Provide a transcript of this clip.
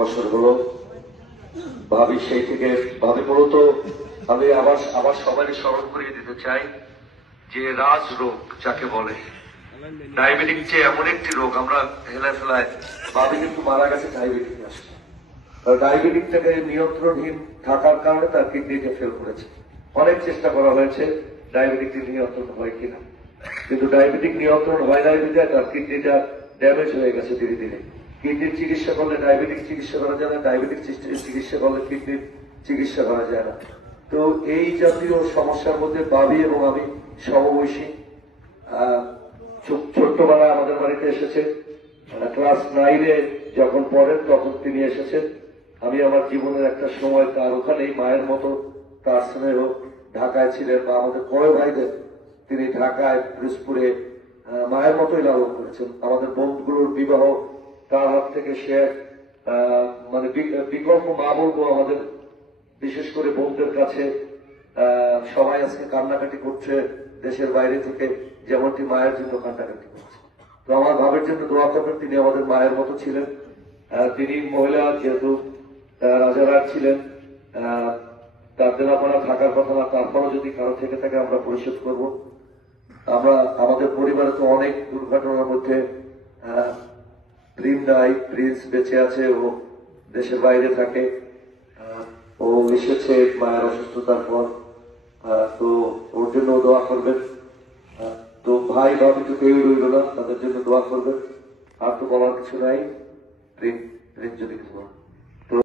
বছর হলো। ভাবি সেই থেকে ভাবি মূলত আমি আবার সবারই স্মরণ করিয়ে দিতে চাই যে রাজরোগ যাকে বলে, ডায়াবেটিক যে এমন একটি রোগ, আমরা হেলায় ফেলায় ভাবি কিন্তু মারা গেছে ডায়াবেটিক আসলে। ডায়াবেটিকটাকে নিয়ন্ত্রণহীন থাকার কারণে তার কিডনিতে ফেল করেছে। অনেক চেষ্টা করা হয়েছে ডায়াবেটিক নিয়ন্ত্রণ হয় কিনা, কিন্তু ডায়াবেটিক নিয়ন্ত্রণ হয় না, তার কিডনিটা ড্যামেজ হয়ে গেছে ধীরে ধীরে। কিডনির চিকিৎসা করলে ডায়াবেটিক চিকিৎসা করা যায় না, ডায়াবেটিক চিকিৎসা করলে কিডনির চিকিৎসা করা যায় না। তো এই জাতীয় সমস্যার মধ্যে ভাবি এবং আমি সমবয়সী। ছোট্টবেলায় আমাদের বাড়িতে এসেছে, ক্লাস 9-এ যখন পড়েন তখন তিনি এসেছেন। আমি আমার জীবনের একটা সময় তার ওখানেই মায়ের মতো তার স্নেহ, ঢাকায় ছিলেন বা আমাদের বড় ভাইদের তিনি ঢাকায় পিরোজপুরে মায়ের মতোই লালন করেছেন। আমাদের বন্ধুগুলোর বিবাহ তার হাত থেকে সে মানে বিকল্প মা বলবো। আমাদের বিশেষ করে বোনদের কাছে সবাই আজকে কান্নাকাটি করছে দেশের বাইরে থেকে, যেমনটি মায়ের জন্য কান্নাকাটি করছে। তো আমার ভাবের জন্য দোয়া করবেন, তিনি আমাদের মায়ের মতো ছিলেন। তিনি মহিলা যেহেতু রাজারহাট ছিলেন, তার দেনাপানা থাকার কথা না, তারপরও যদি কারো থেকে থাকে আমরা পরিশোধ করব। আমরা আমাদের পরিবারে তো অনেক দুর্ঘটনার মধ্যে প্রিন্স বেঁচে আছে, ও দেশের বাইরে থাকে। ও এসেছে মায়ের অসুস্থতার পর, তো ওর জন্য দোয়া করবেন। তো ভাই ভাবি তো কেউ রইল না, তাদের জন্য দোয়া করবেন। আর তো বলার কিছু নাই। প্রিন্স যদি কিছু বলেন।